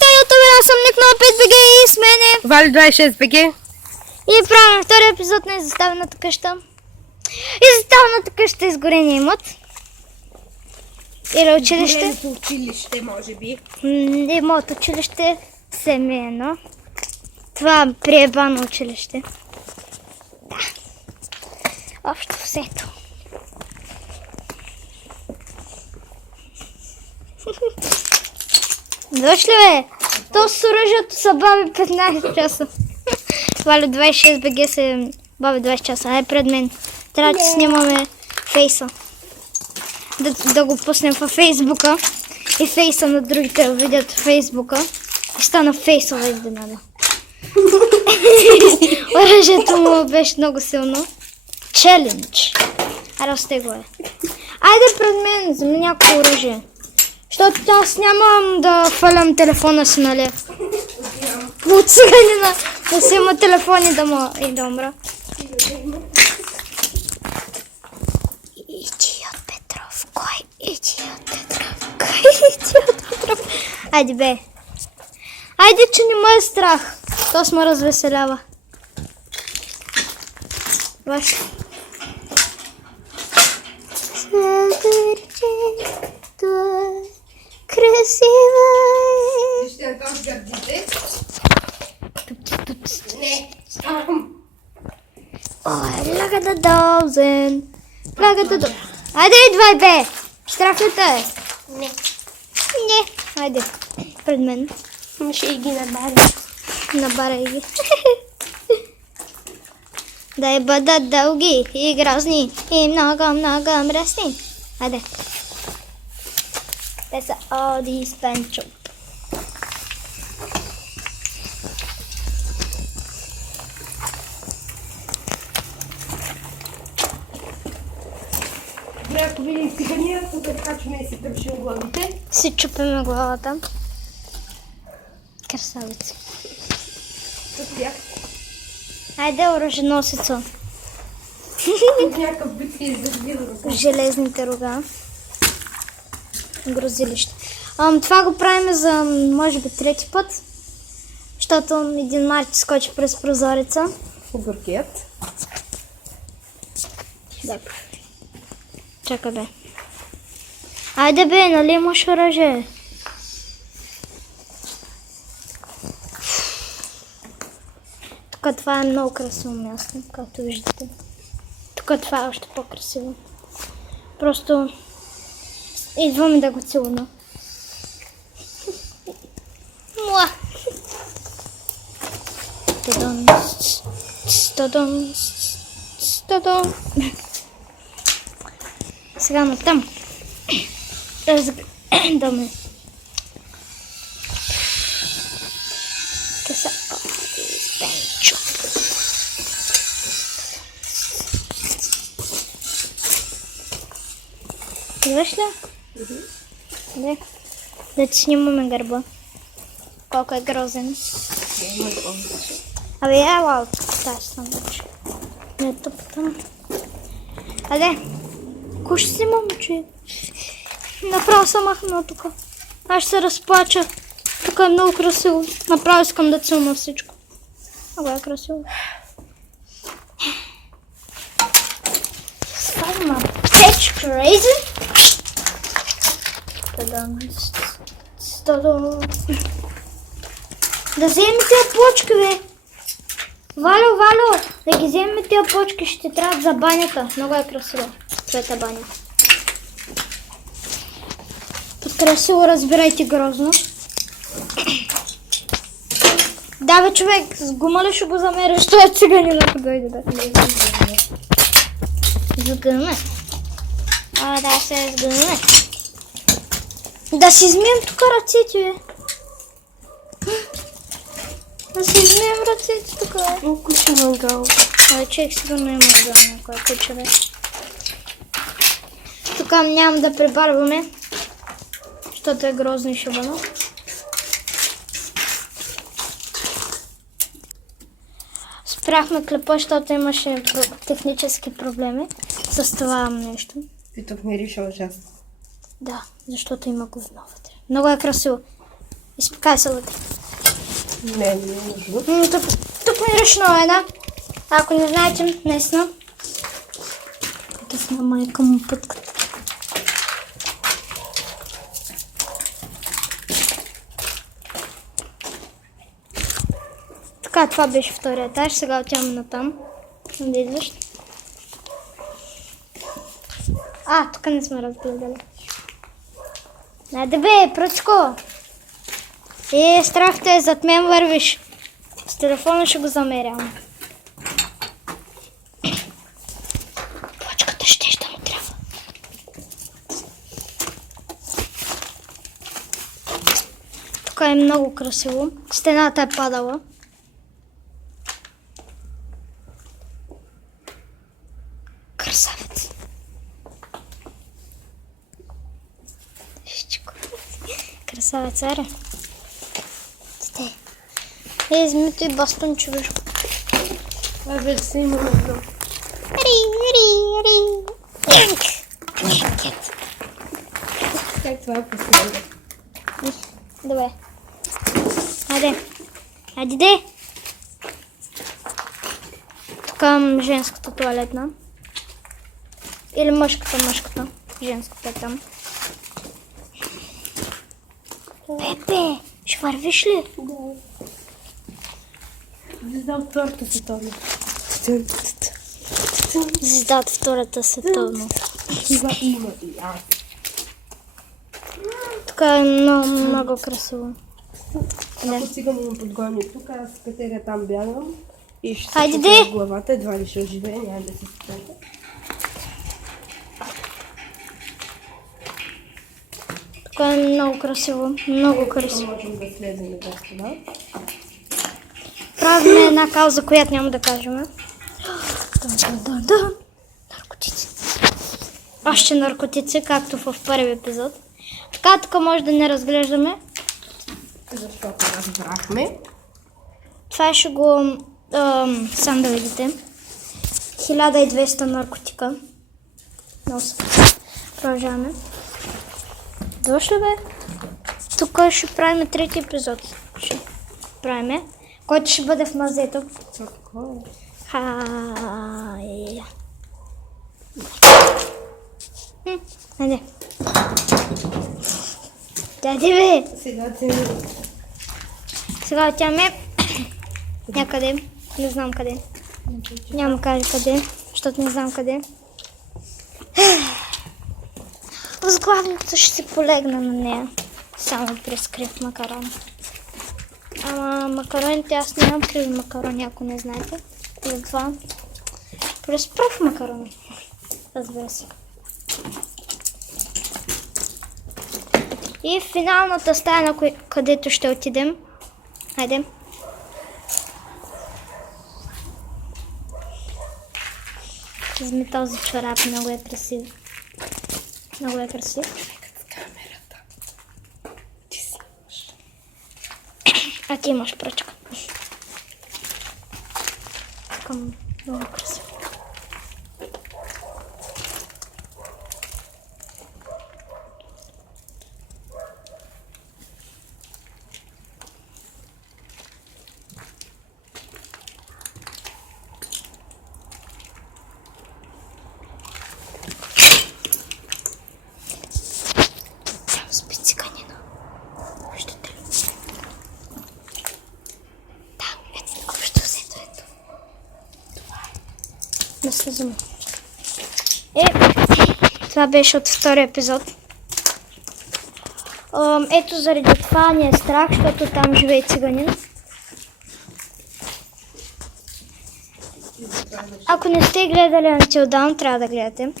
неща, ютубер, аз съм Ник 05BG и с мене Вали 26BG. и правим втори епизод на изоставената къща. Изоставената къща изгорения имот. Или училище. Големото училище, може би. Имот училище семейно. Това приебано училище. Да. Общо всето. Дошли бе! То с оръжието са баби 15 часа. Вали 26BG се баби 20 часа. Ай пред мен. Трябва да снимаме фейса. Да го пуснем във фейсбука. И фейса на другите да видят фейсбука. И стана фейсова изненада. Оръжието му беше много силно. Челендж. Расте го е. Айде пред мен, вземи някакво оръжие. Защото аз нямам да фалям телефона си, нали? От циганина да си има телефони да умра. Идиот Петров. Кой идиот Петров? Кой идиот Петров? Айде бе. Айде, че не ме е страх. То ме развеселява. Ваш. Красива е. Ще я там гърдите. Не. Ой, лагата дозен. Лагата дозен. Айде, идвай бе. Штрафната е. Не. Не. Айде. Пред мен. Ще ги набаря. Набарай ги. Да бъдат дълги и грозни и много мръсни. Айде. Те са Оди с Пенчо. Добре, ако видим цигания, тук качваме и си тършим главите. Си чупиме главата. Красавици. Тук бях. Айде, оръженосеца. Някакъв бит се издържила. Железните рога. Грозилище. Това го правим за, може би, трети път. Защото един Марти скочи през прозореца. Горкият. Да. Чакай бе. Айде бе, нали имаш оръжие? Тук това е много красиво място, както виждате. Тук това е още по-красиво. Просто идваме да го целуна. Муа! Стадон, стадон, стадон. Сега натам. Разгледаме. Те са Пенчо. Идваш ли? Да. Да ти снимаме гърба. Колко е грозен. Абе, ела от тази съндъчка. Не тъпата. Аде. Кой ще си момче? Направо съм махнала тук. Аз ще се разплача. Тук е много красиво. Направо искам да целуна всичко. Много е красиво. Ставам печ crazy. Да вземем тия почки, бе. Валю, да ги вземем тия почки, ще трябва за банята. Много е красиво. Цвета баня. Тут красиво, разбирайте, грозно. Да, бе, човек, с гума ли ще го замериш? Той е циганин, ако дойде да. Сгъне. Да, се сгъне. Да си измием тук ръцете, бе. Да си измием ръцете тук, бе. О, куче мангал. Човек сигурно има за някоя куча, бе. Тук нямам да пребарваме, защото е грозно и шибано. Спряхме клипа, защото имаше технически проблеми с това нещо. И тук мирише ужасно. Да, защото има говно вътре. Много е красиво. Изпекай салата. Не е нужно. Тук ми ръчно една. Ако не знаете, наистина. Късна майка му пътката. Така, това беше втория етаж. Сега отиваме на там. Да идваш. Тук не сме разгледали. Найде бе, пръчко! Страх те, зад мен вървиш. С телефона ще го замерявам. Плачката ще му трябва. Тук е много красиво. Стената е падала. Красавец. Красавец, аре. Сте. Вземи и бастун, човешко. Това вече се има нужда. Ри. Как това е последно? Добре. Хайде де. Тук е женската туалетна. Или мъжката. Женската е там. Пепе, ще вървиш ли? Да. Звезда от втората световна. Звезда от втората световна. Това има и аз. Тук е много красиво. Ако цигани ме подгони тук, аз с Катерия там бягам. И ще Хайде, се де! чупя главата, едва ли ще оживее, няма да се спрете. Тук е много красиво. Много красиво. Можем да слезем и това. Правим една кауза, която няма да кажем. Наркотици. Още наркотици, както в първи епизод. Така, тук може да не разглеждаме. Защото разбрахме. Това ще го сам да видите. 1200 наркотика. Продължаваме. Дошло бе? Тук ще правим трети епизод. Ще правим. Който ще бъде в мазето. Хайде. Хайде. Дайде бе. Сега отиваме някъде. Не знам къде. Няма кажа къде, защото не знам къде. Възглавница ще си полегна на нея. Само през крив макарон. Ама макароните, аз нямам криви макарони, ако не знаете. Затова през пръв макарон. Разбира се. И финалната стая, на където ще отидем. Хайде. Вземи този чорап, много е красив. Много е красив. А ти имаш пръчка. Много красиво. Спициканина. Виждате ли? Да, общо взето ето. Това е. Да слезаме. Това беше от втория епизод. Ето заради това ни е страх, защото там живее циганин. Ако не сте гледали Until Dawn, трябва да гледате.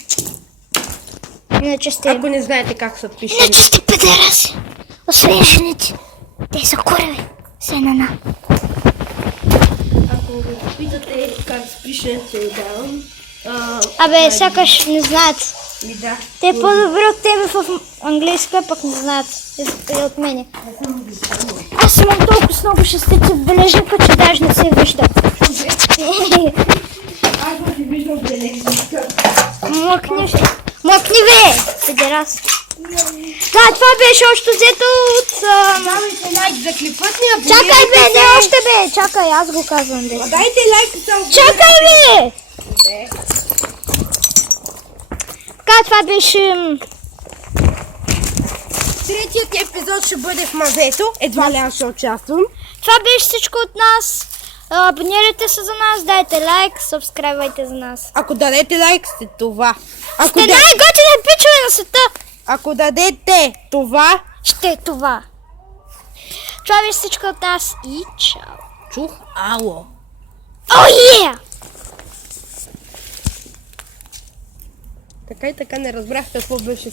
Иначе сте... Ако не знаете как се пише. Иначе сте педераси. Освен жените. Те са куреви. Сенена. Ако го питате как се пише Until Dawn, Абе, сякаш не знаят. ми да. Те е по-добре от тебе в английски, пък не знаят. И от мене. Аз имам толкова много шестици в бележника, че даже не се вижда. Аз не си виждам бележника. Мъкни бе! Педерас. Да, това беше още взето от... Давайте лайк, слепотния. Чакай бе, не още бе. Чакай, аз го казвам бе. Дайте лайк за Чакай бе! Така, това беше... Третият епизод ще бъде в мазето. Едва ли аз ще участвам. Това беше всичко от нас. Абонирайте се за нас, дайте лайк, сабскрайбвайте за нас. Ако дадете лайк, сте това. Сте най-готини пичове на света. Ако дадете това, Ще е това. Това беше всичко от нас и чао. чух ало. О, е! Така и така не разбрах какво беше